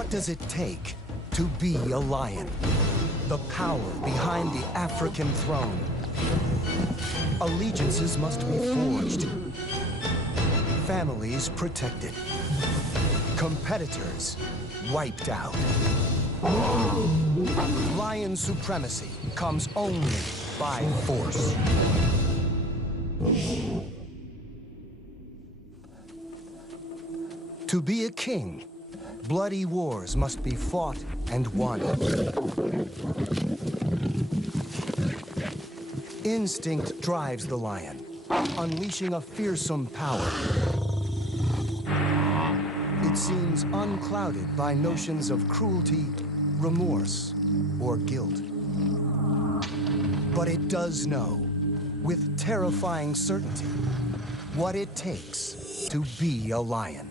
What does it take to be a lion? The power behind the African throne. Allegiances must be forged. Families protected. Competitors wiped out. Lion supremacy comes only by force. To be a king, bloody wars must be fought and won. Instinct drives the lion, unleashing a fearsome power. It seems unclouded by notions of cruelty, remorse, or guilt. But it does know, with terrifying certainty, what it takes to be a lion.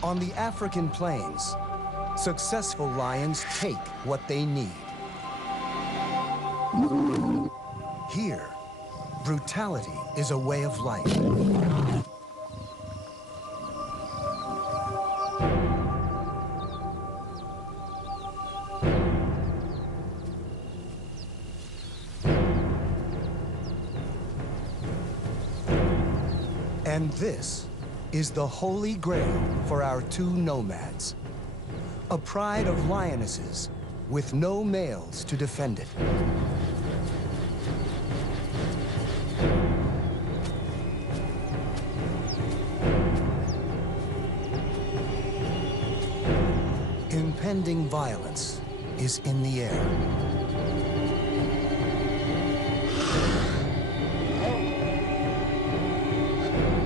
On the African plains, successful lions take what they need. Here, brutality is a way of life. And this is the holy grail for our two nomads. A pride of lionesses with no males to defend it. Impending violence is in the air.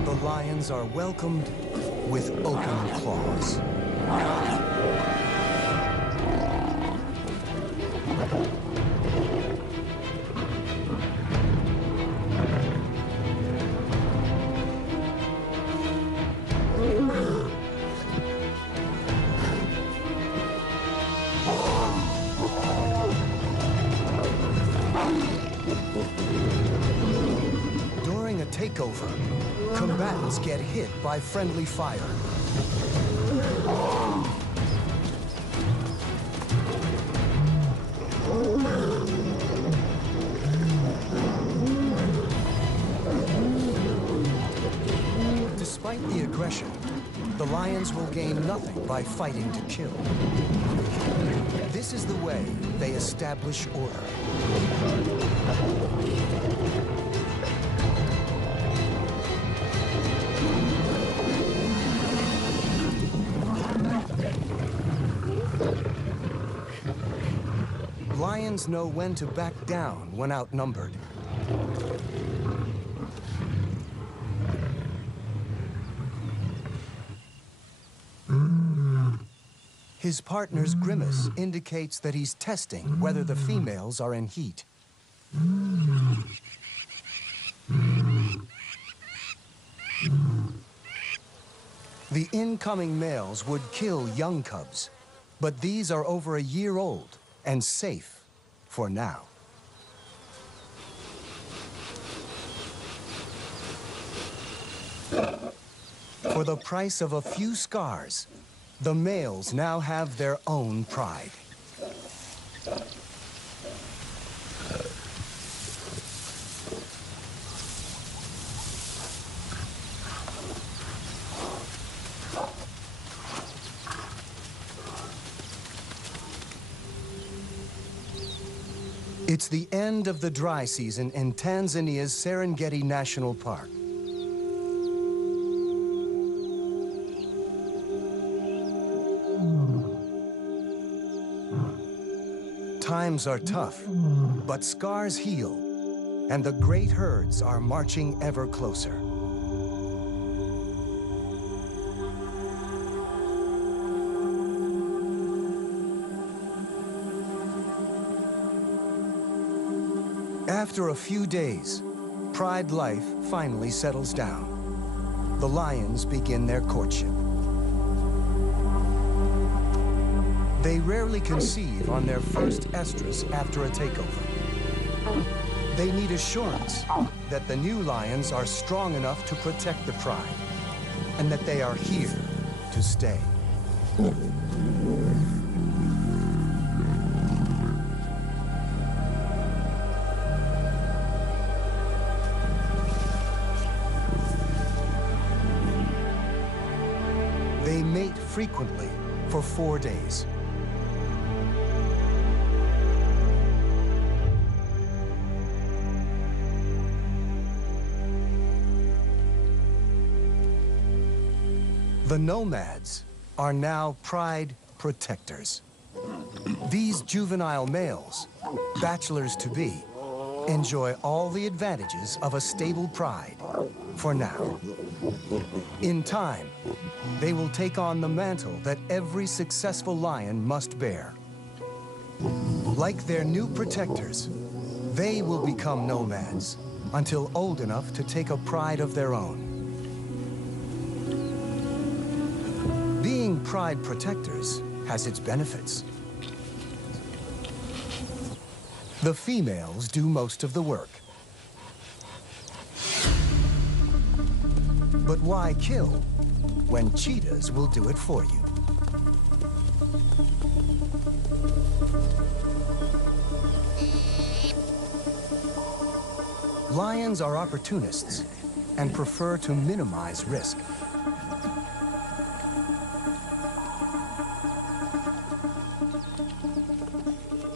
The lions are welcomed with open claws. During a takeover, combatants get hit by friendly fire. Despite the aggression, the lions will gain nothing by fighting to kill. This is the way they establish order. Lions know when to back down when outnumbered. His partner's grimace indicates that he's testing whether the females are in heat. The incoming males would kill young cubs, but these are over a year old and safe for now. For the price of a few scars, the males now have their own pride. It's the end of the dry season in Tanzania's Serengeti National Park. Times are tough, but scars heal, and the great herds are marching ever closer. After a few days, pride life finally settles down. The lions begin their courtship. They rarely conceive on their first estrus after a takeover. They need assurance that the new lions are strong enough to protect the pride, and that they are here to stay. They mate frequently for 4 days. The nomads are now pride protectors. These juvenile males, bachelors-to-be, enjoy all the advantages of a stable pride, for now. In time, they will take on the mantle that every successful lion must bear. Like their new protectors, they will become nomads until old enough to take a pride of their own. Being pride protectors has its benefits. The females do most of the work. But why kill when cheetahs will do it for you? Lions are opportunists and prefer to minimize risk.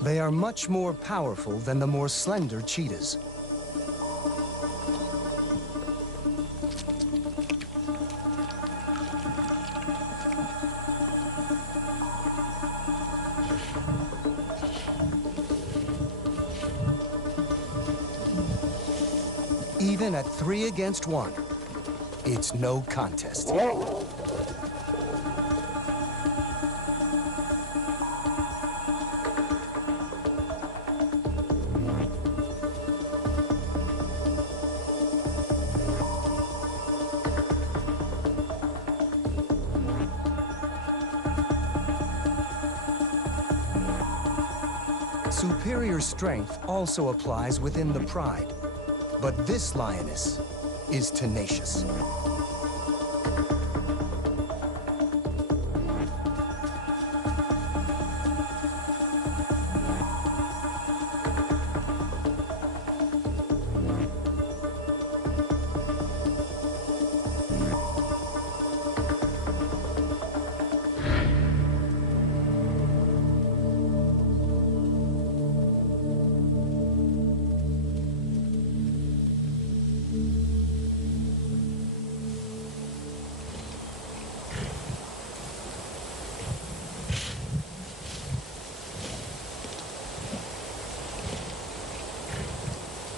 They are much more powerful than the more slender cheetahs. Even at 3 against 1, it's no contest. Superior strength also applies within the pride, but this lioness is tenacious.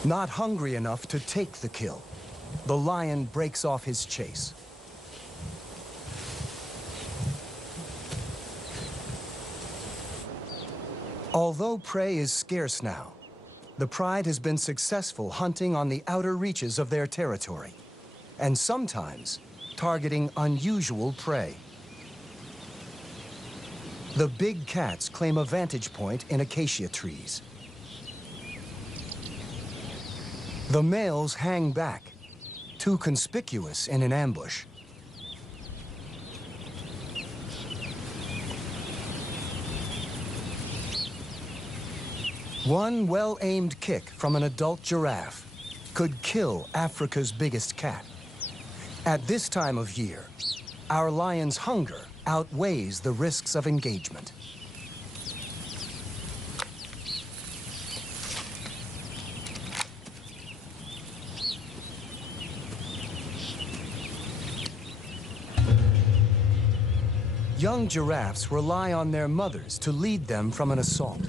Not hungry enough to take the kill, the lion breaks off his chase. Although prey is scarce now, the pride has been successful hunting on the outer reaches of their territory, and sometimes targeting unusual prey. The big cats claim a vantage point in acacia trees. The males hang back, too conspicuous in an ambush. One well-aimed kick from an adult giraffe could kill Africa's biggest cat. At this time of year, our lion's hunger outweighs the risks of engagement. Young giraffes rely on their mothers to lead them from an assault.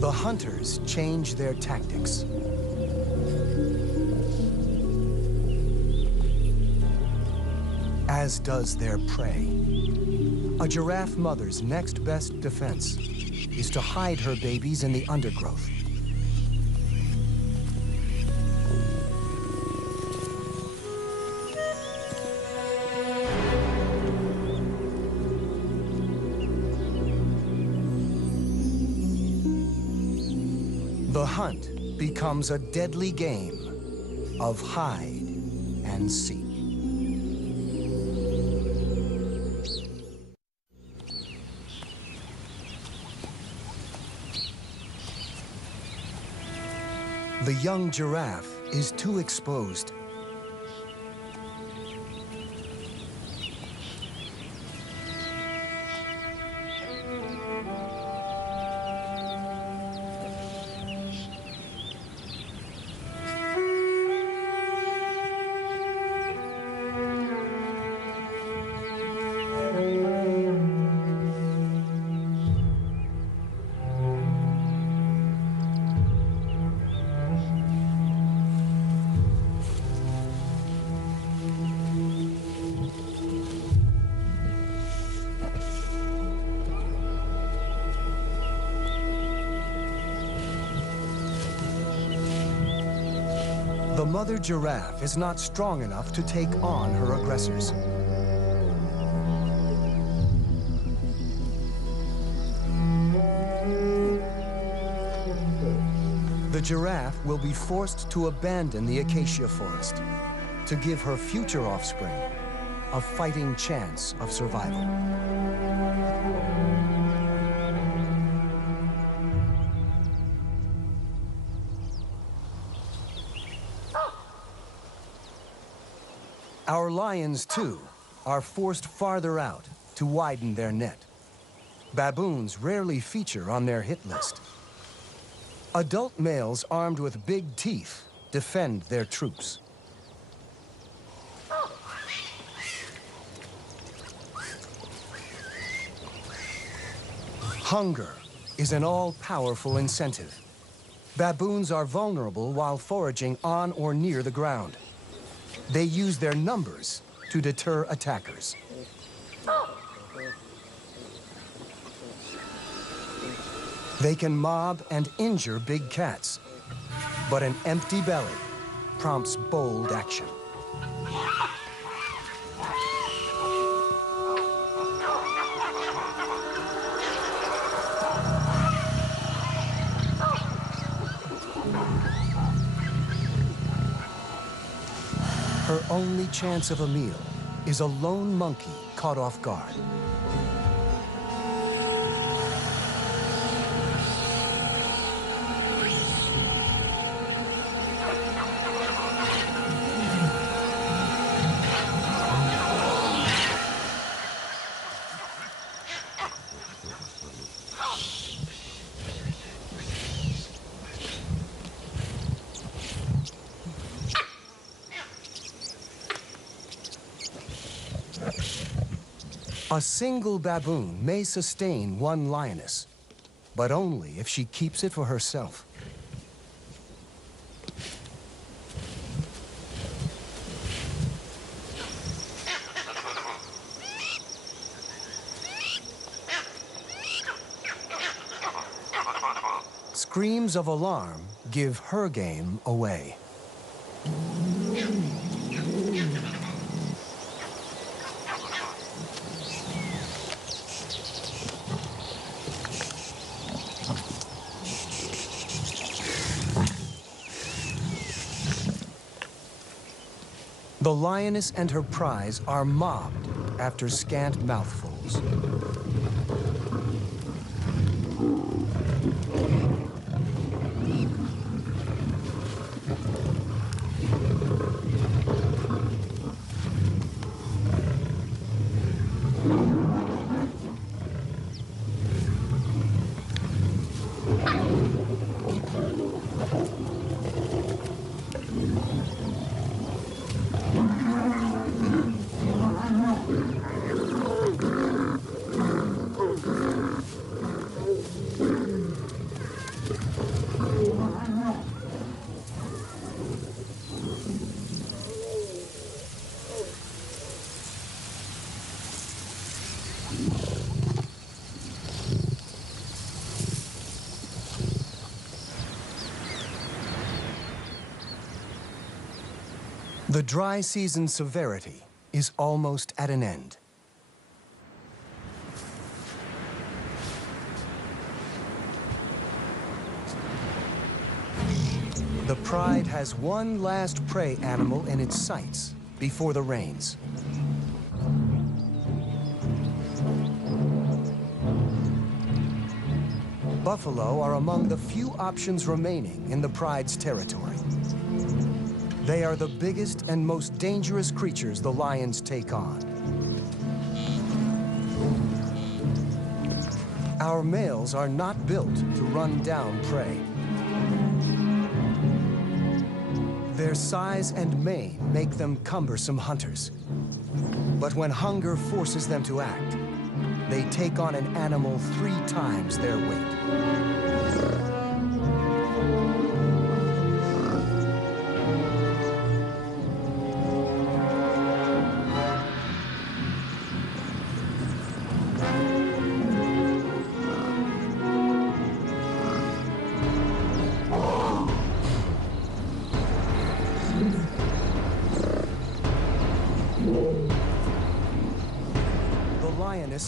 The hunters change their tactics. As does their prey. A giraffe mother's next best defense is to hide her babies in the undergrowth. The hunt becomes a deadly game of hide and seek. The young giraffe is too exposed. The mother giraffe is not strong enough to take on her aggressors. The giraffe will be forced to abandon the acacia forest to give her future offspring a fighting chance of survival. Our lions, too, are forced farther out to widen their net. Baboons rarely feature on their hit list. Adult males armed with big teeth defend their troops. Hunger is an all-powerful incentive. Baboons are vulnerable while foraging on or near the ground. They use their numbers to deter attackers. They can mob and injure big cats, but an empty belly prompts bold action. Her only chance of a meal is a lone monkey caught off guard. A single baboon may sustain one lioness, but only if she keeps it for herself. Screams of alarm give her game away. The lioness and her prize are mobbed after scant mouthfuls. The dry season severity is almost at an end. The pride has one last prey animal in its sights before the rains. Buffalo are among the few options remaining in the pride's territory. They are the biggest and most dangerous creatures the lions take on. Our males are not built to run down prey. Their size and mane make them cumbersome hunters. But when hunger forces them to act, they take on an animal 3 times their weight.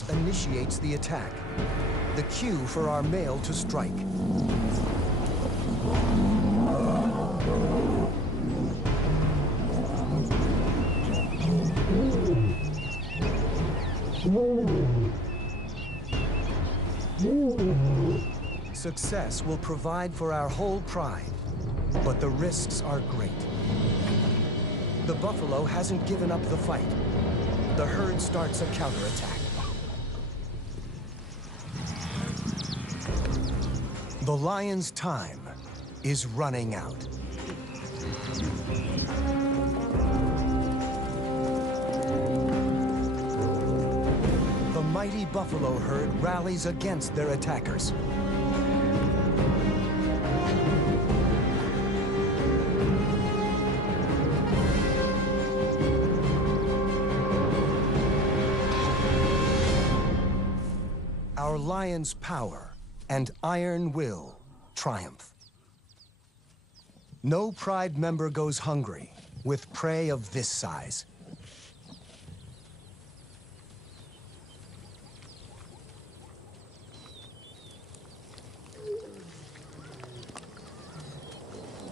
Initiates the attack, the cue for our male to strike. Success will provide for our whole pride, but the risks are great. The buffalo hasn't given up the fight. The herd starts a counterattack. The lion's time is running out. The mighty buffalo herd rallies against their attackers. Our lion's power and iron will triumph. No pride member goes hungry with prey of this size.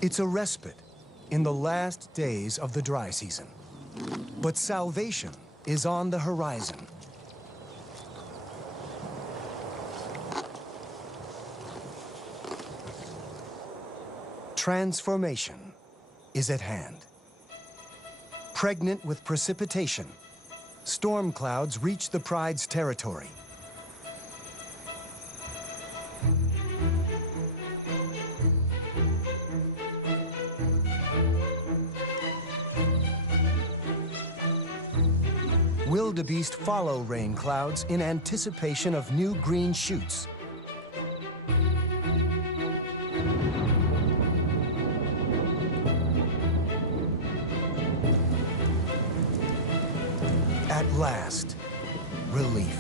It's a respite in the last days of the dry season. But salvation is on the horizon. Transformation is at hand. Pregnant with precipitation, storm clouds reach the pride's territory. Wildebeest follow rain clouds in anticipation of new green shoots. At last, relief.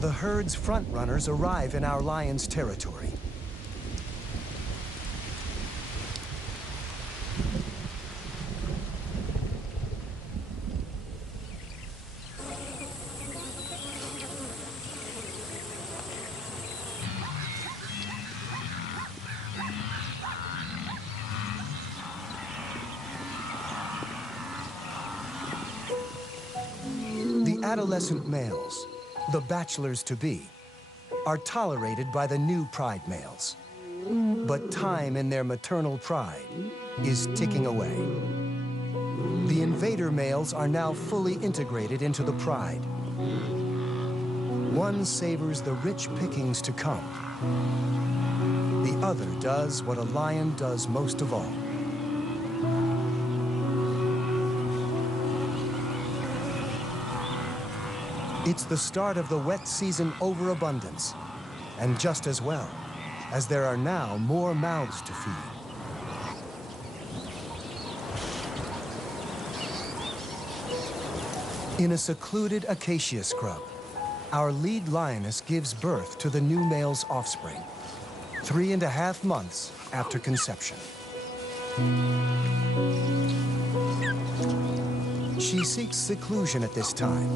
The herd's front runners arrive in our lion's territory. The adolescent males, the bachelors-to-be, are tolerated by the new pride males. But time in their maternal pride is ticking away. The invader males are now fully integrated into the pride. One savors the rich pickings to come. The other does what a lion does most of all. It's the start of the wet season overabundance, and just as well, as there are now more mouths to feed. In a secluded acacia scrub, our lead lioness gives birth to the new male's offspring, 3.5 months after conception. She seeks seclusion at this time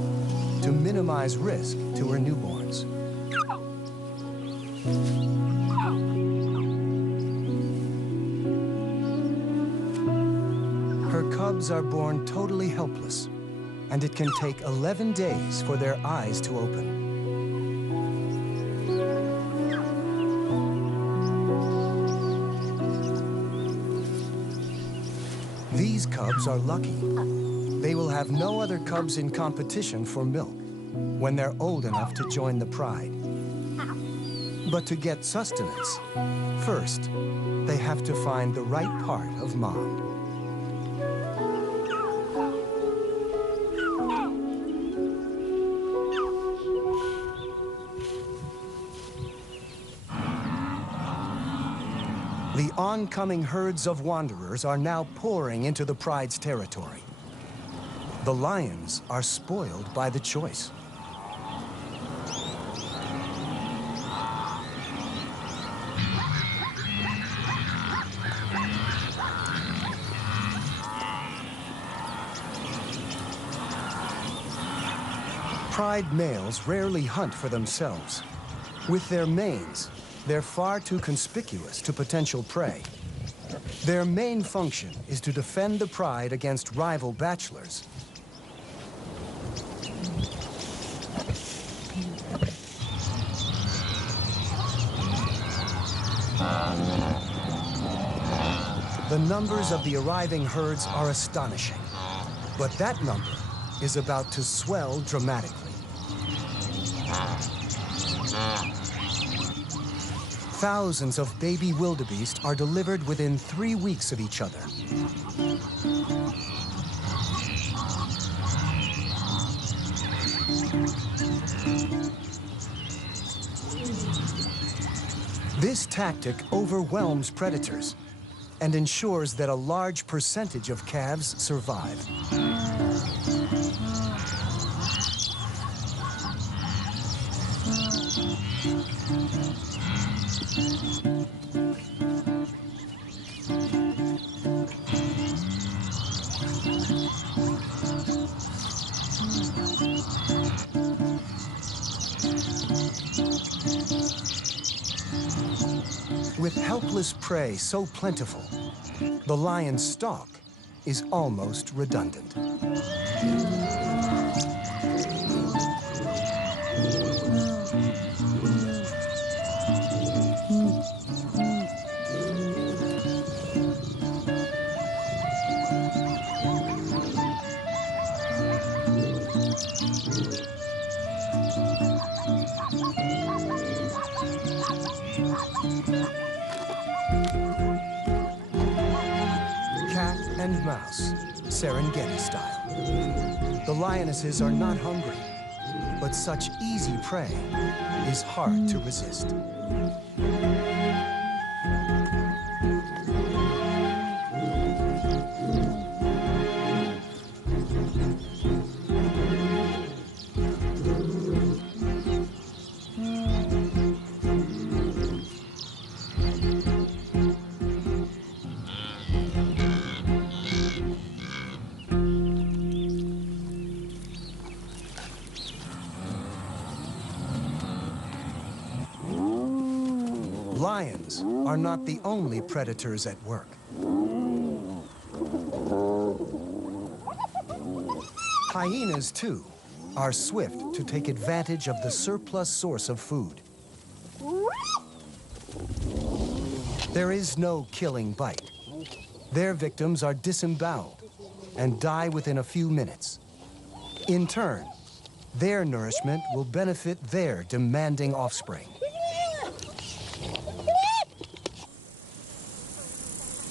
to minimize risk to her newborns. Her cubs are born totally helpless, and it can take 11 days for their eyes to open. These cubs are lucky. They will have no other cubs in competition for milk when they're old enough to join the pride. But to get sustenance, first, they have to find the right part of mom. The oncoming herds of wanderers are now pouring into the pride's territory. The lions are spoiled by the choice. Pride males rarely hunt for themselves. With their manes, they're far too conspicuous to potential prey. Their main function is to defend the pride against rival bachelors. The numbers of the arriving herds are astonishing, but that number is about to swell dramatically. Thousands of baby wildebeest are delivered within 3 weeks of each other. This tactic overwhelms predators and ensures that a large percentage of calves survive. With helpless prey so plentiful, the lion's stalk is almost redundant. Cat and mouse, Serengeti style. The lionesses are not hungry, but such easy prey is hard to resist. Lions are not the only predators at work. Hyenas, too, are swift to take advantage of the surplus source of food. There is no killing bite. Their victims are disemboweled and die within a few minutes. In turn, their nourishment will benefit their demanding offspring.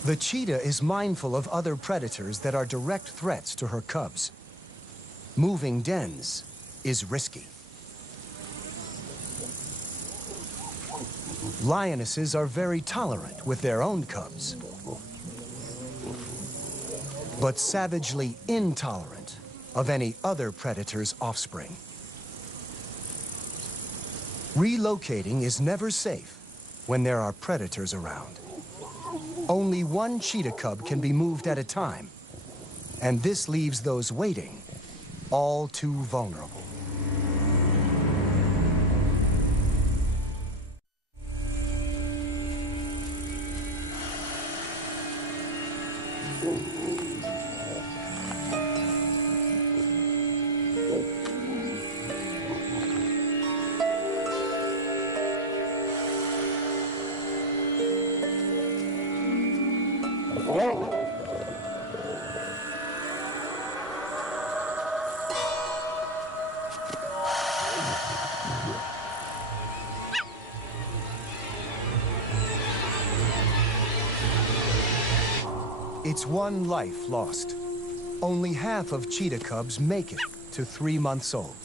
The cheetah is mindful of other predators that are direct threats to her cubs. Moving dens is risky. Lionesses are very tolerant with their own cubs, but savagely intolerant of any other predator's offspring. Relocating is never safe when there are predators around. Only one cheetah cub can be moved at a time, and this leaves those waiting all too vulnerable. It's one life lost. Only half of cheetah cubs make it to 3 months old.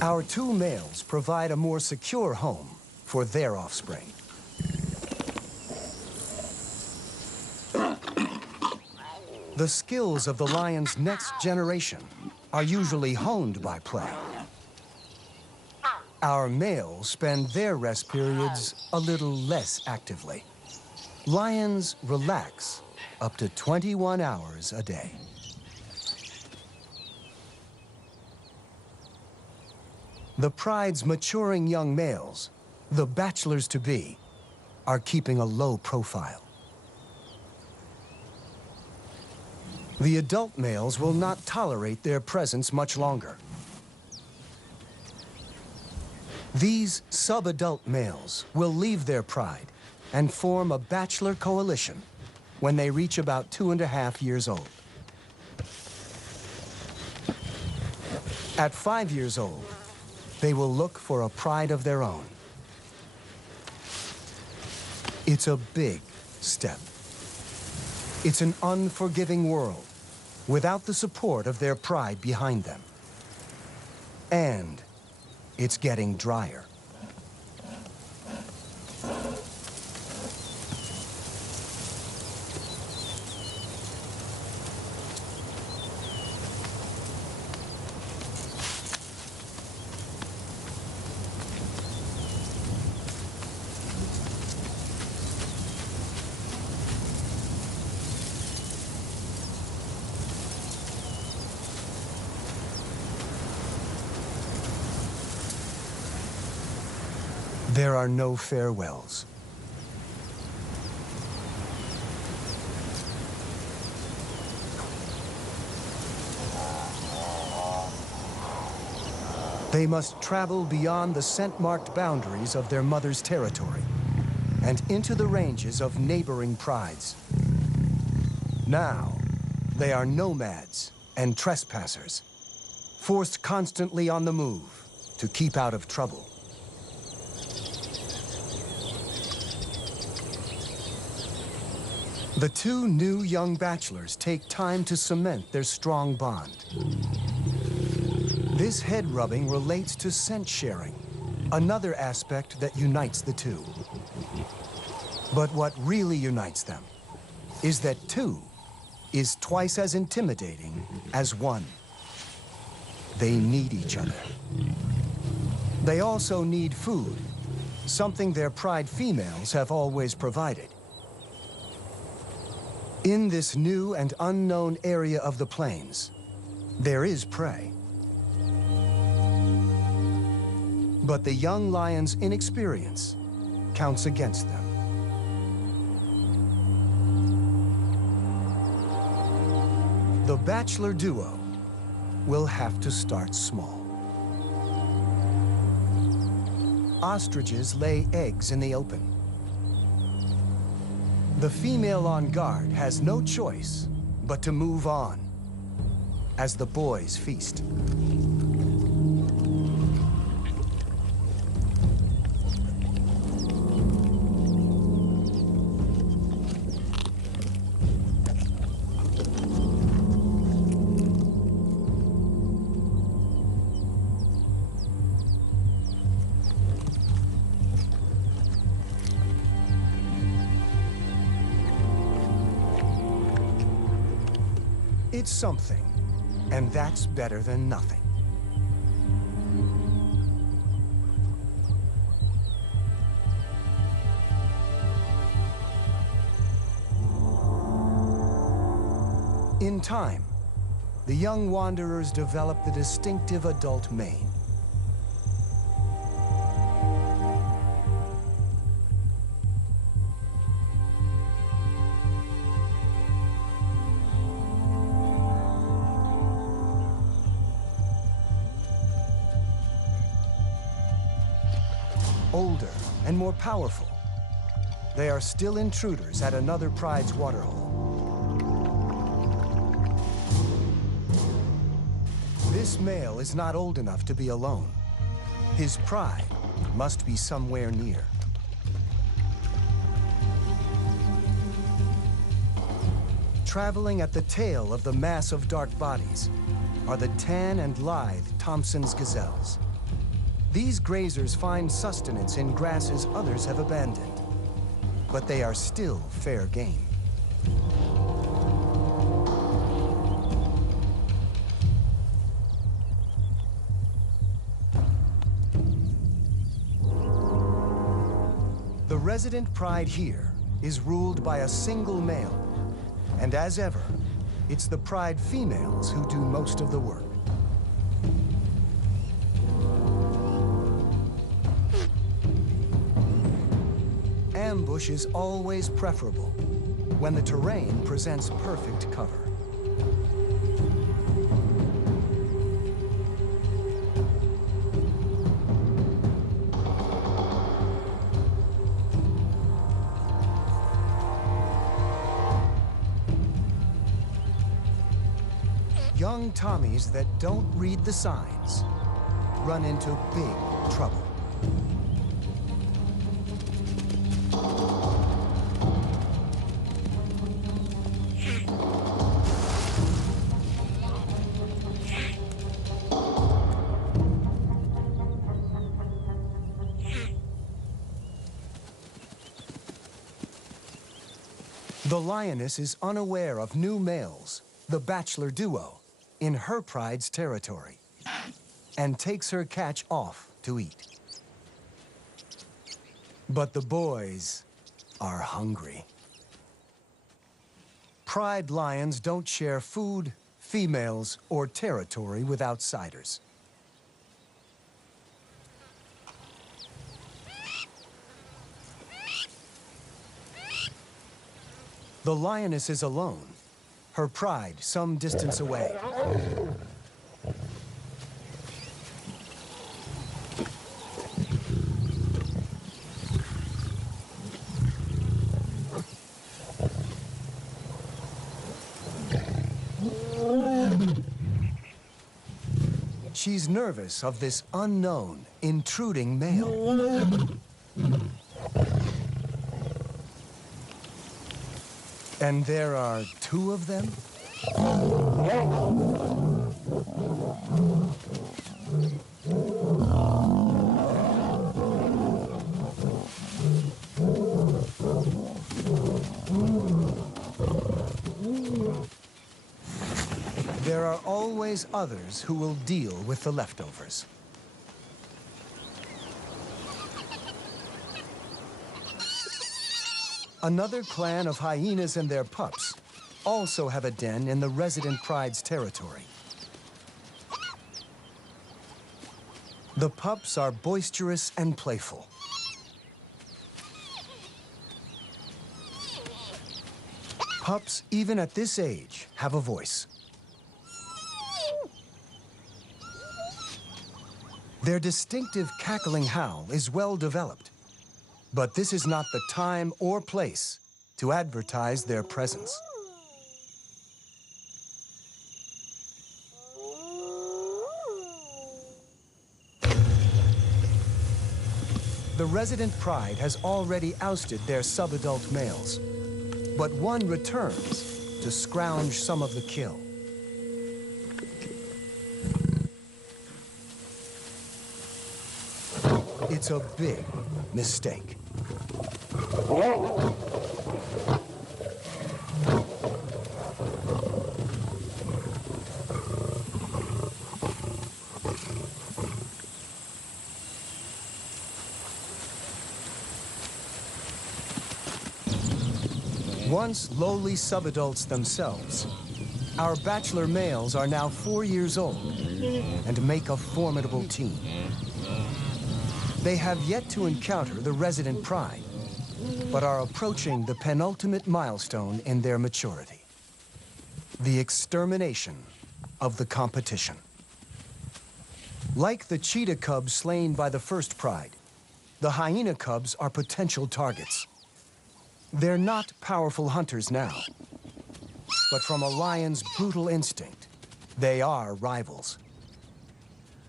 Our 2 males provide a more secure home for their offspring. The skills of the lion's next generation are usually honed by play. Our males spend their rest periods a little less actively. Lions relax up to 21 hours a day. The pride's maturing young males, the bachelors-to-be, are keeping a low profile. The adult males will not tolerate their presence much longer. These sub-adult males will leave their pride and form a bachelor coalition when they reach about 2.5 years old. At 5 years old, they will look for a pride of their own. It's a big step. It's an unforgiving world without the support of their pride behind them. And it's getting drier. There are no farewells. They must travel beyond the scent-marked boundaries of their mother's territory and into the ranges of neighboring prides. Now, they are nomads and trespassers, forced constantly on the move to keep out of trouble. The 2 new young bachelors take time to cement their strong bond. This head rubbing relates to scent sharing, another aspect that unites the 2. But what really unites them is that 2 is twice as intimidating as 1. They need each other. They also need food, something their pride females have always provided. In this new and unknown area of the plains, there is prey. But the young lion's inexperience counts against them. The bachelor duo will have to start small. Ostriches lay eggs in the open. The female on guard has no choice but to move on as the boys feast. It's something, and that's better than nothing. In time, the young wanderers develop the distinctive adult mane. Older and more powerful, they are still intruders at another pride's waterhole. This male is not old enough to be alone. His pride must be somewhere near. Traveling at the tail of the mass of dark bodies are the tan and lithe Thompson's gazelles. These grazers find sustenance in grasses others have abandoned, but they are still fair game. The resident pride here is ruled by a single male, and as ever, it's the pride females who do most of the work. Ambush is always preferable when the terrain presents perfect cover. Young Tommies that don't read the signs run into big trouble. The lioness is unaware of new males, the bachelor duo, in her pride's territory, and takes her catch off to eat. But the boys are hungry. Pride lions don't share food, females, or territory with outsiders. The lioness is alone, her pride some distance away. She's nervous of this unknown, intruding male. And there are two of them? There are always others who will deal with the leftovers. Another clan of hyenas and their pups also have a den in the resident pride's territory. The pups are boisterous and playful. Pups, even at this age, have a voice. Their distinctive cackling howl is well developed. But this is not the time or place to advertise their presence. The resident pride has already ousted their subadult males, but one returns to scrounge some of the kill. It's a big mistake. Once lowly subadults themselves, our bachelor males are now 4 years old and make a formidable team. They have yet to encounter the resident pride, but are approaching the penultimate milestone in their maturity: the extermination of the competition. Like the cheetah cubs slain by the first pride, the hyena cubs are potential targets. They're not powerful hunters now, but from a lion's brutal instinct, they are rivals.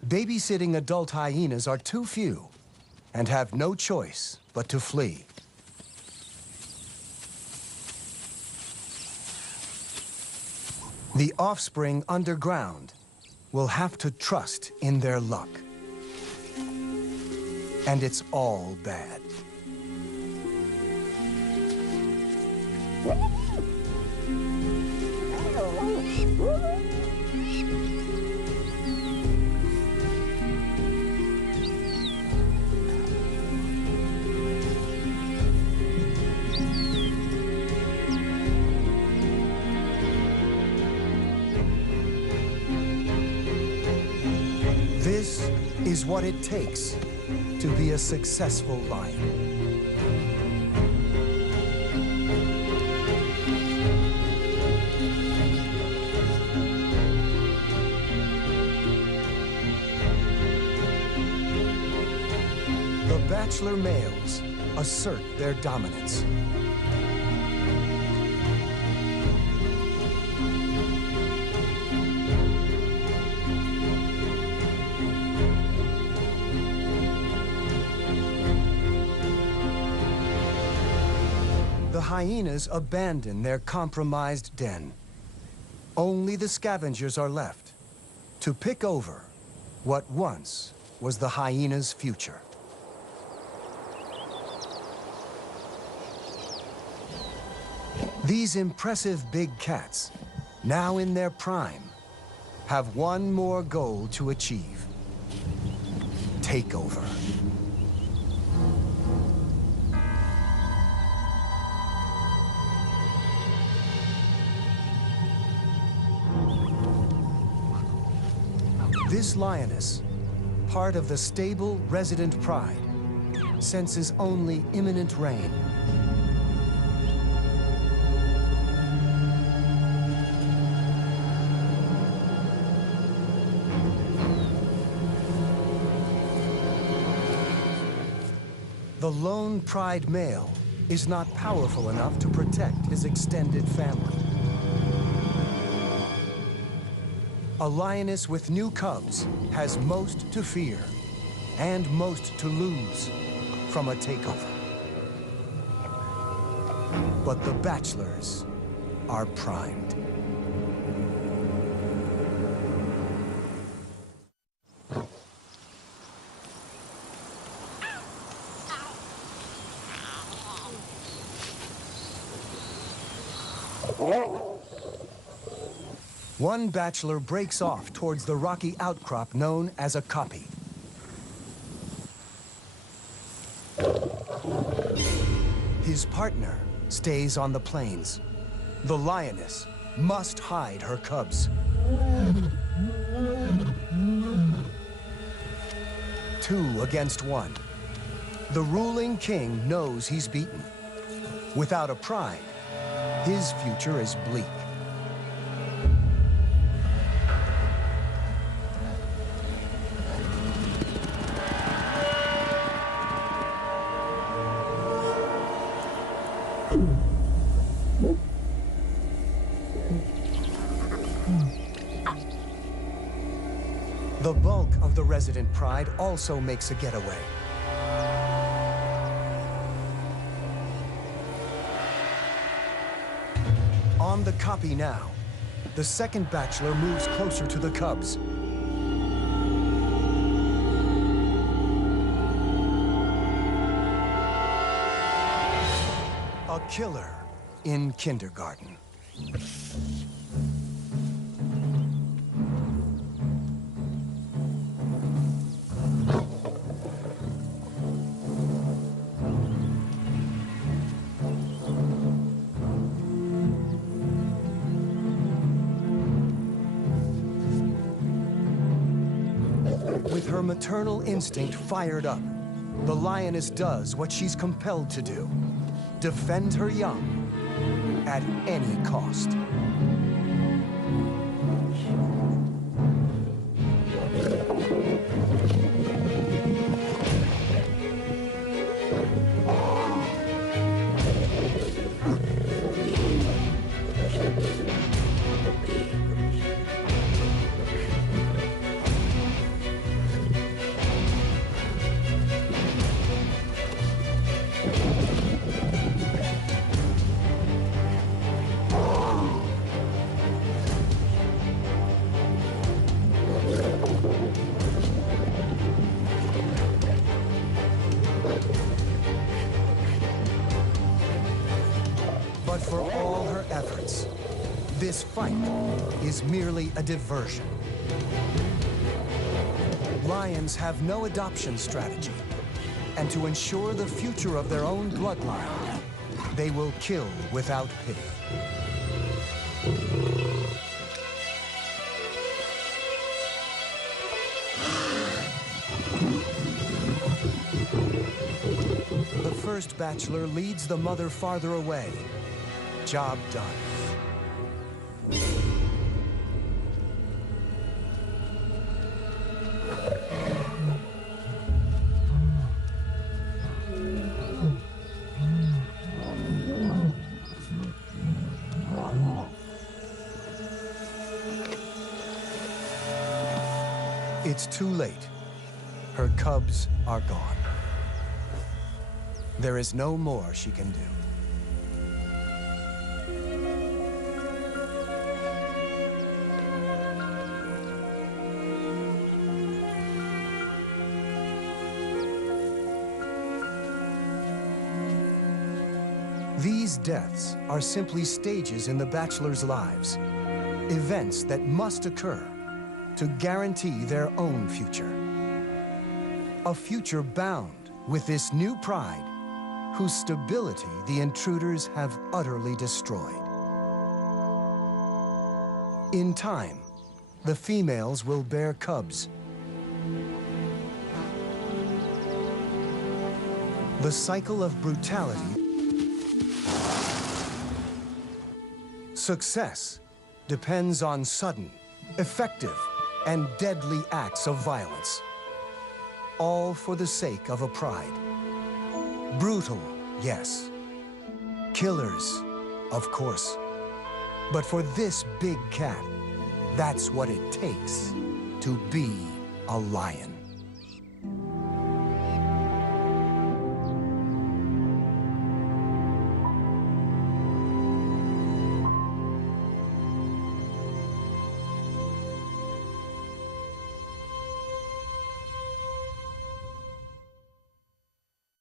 Babysitting adult hyenas are too few and have no choice but to flee. The offspring underground will have to trust in their luck. And it's all bad. This is what it takes to be a successful lion. The bachelor males assert their dominance. The hyenas abandon their compromised den. Only the scavengers are left to pick over what once was the hyena's future. These impressive big cats, now in their prime, have one more goal to achieve: takeover. This lioness, part of the stable resident pride, senses only imminent rain. The lone pride male is not powerful enough to protect his extended family. A lioness with new cubs has most to fear and most to lose from a takeover. But the bachelors are primed. One bachelor breaks off towards the rocky outcrop known as a kopje. His partner stays on the plains. The lioness must hide her cubs. 2 against 1. The ruling king knows he's beaten. Without a pride, his future is bleak. The bulk of the resident pride also makes a getaway. On the kopje now, the second bachelor moves closer to the cubs. A killer in kindergarten. maternal instinct fired up, the lioness does what she's compelled to do: defend her young at any cost. But for all her efforts, this fight is merely a diversion. Lions have no adoption strategy, and to ensure the future of their own bloodline, they will kill without pity. The first bachelor leads the mother farther away. Job done. It's too late. Her cubs are gone. There is no more she can do. These deaths are simply stages in the bachelors' lives, events that must occur to guarantee their own future. A future bound with this new pride, whose stability the intruders have utterly destroyed. In time, the females will bear cubs. The cycle of brutality. Success depends on sudden, effective, and deadly acts of violence, all for the sake of a pride. Brutal, yes. Killers, of course. But for this big cat, that's what it takes to be a lion.